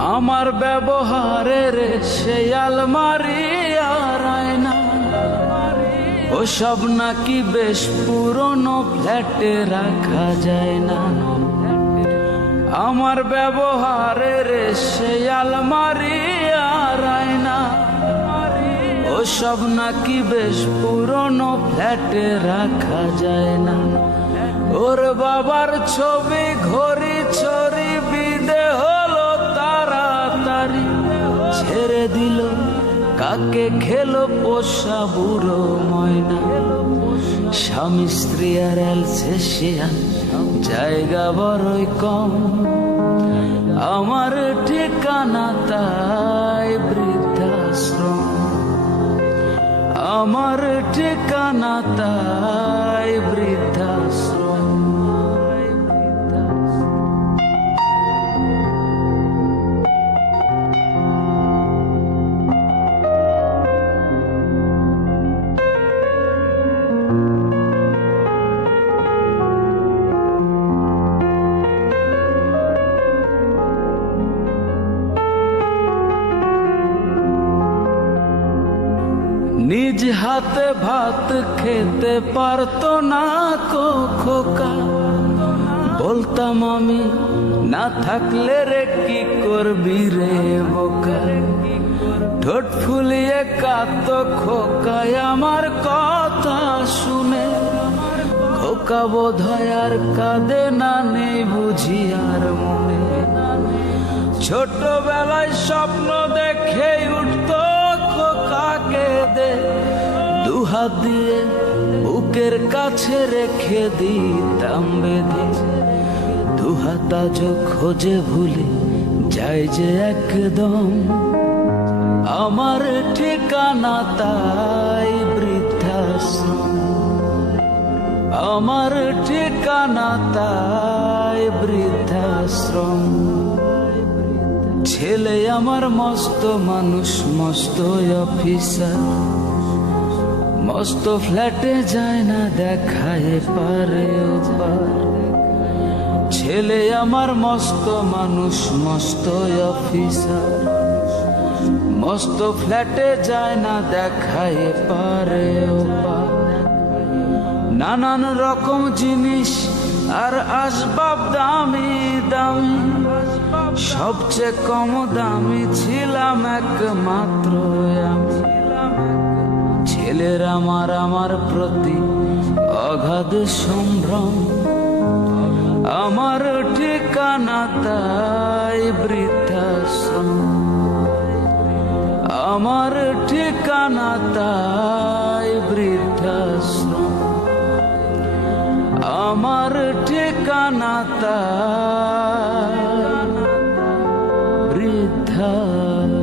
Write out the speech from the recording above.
আমার ব্যবহারের সেই আলমারি আর আয়না ওসব নাকি বেশ পুরনো ফ্ল্যাটে রাখা যায় না। আমার ব্যবহারের সেই আলমারি আর আয়না ওসব নাকি বেশ পুরনো ফ্ল্যাটে রাখা যায় না। ওর বাবার ছবি ঘড়ি ছড়ি বিদে হলো তাড়াতাড়ি, ছেড়ে দিল কাকে খেলো পোষা বুড়ো ময়না। স্বামী স্ত্রী আর অ্যালসেশিয়ান জায়গা বড়ই কম, আমার ঠিকানা তাই বৃদ্ধাশ্রম। আমার ঠিকানা তাই বৃদ্ধাশ্রম। নিজ হাতে ভাত খেতে পারতো না খোকা, বলতাম আমি না থাকলে রে কি করবি রে বোকা। ঠোঁট ফুলিয়ে কাঁদতো খোকায় আমার কথা শুনে, খোকা বোধহয় আর কাঁদে না, নেই বুঝি আর মনে। ছোটবেলায় স্বপ্ন দেখে উঠতো খোকাকে দে, দুহাত দিয়ে বুকের কাছে রেখে দিতাম বেঁধে। দুহাত আজ খোঁজে ভুলে যায় যে একদম, আমার ঠিকানা তাই বৃদ্ধাশ্রম। আমার ঠিকানা তাই বৃদ্ধাশ্রম। ছেলে আমার মস্ত মানুষ, মস্ত অফিসার, মস্ত ফ্ল্যাটে যায় না দেখায় পারে ওপার। ছেলে আমার মস্ত মানুষ, মস্ত অফিসার, মস্ত ফ্ল্যাটে যায় না দেখায় পারে ওপার। নানান রকম জিনিস আর আসবাব দামি দামি, সবচেয়ে কম দামি ছিলাম একমাত্র আমি। ছেলের আমার প্রতি অগাধ সম্ভ্রম, আমার ঠিকানা তাই বৃদ্ধাশ্রম। আমার ঠিকানা তাই বৃদ্ধাশ্রম। আমার ঠিকানা তাই বৃদ্ধাশ্রম।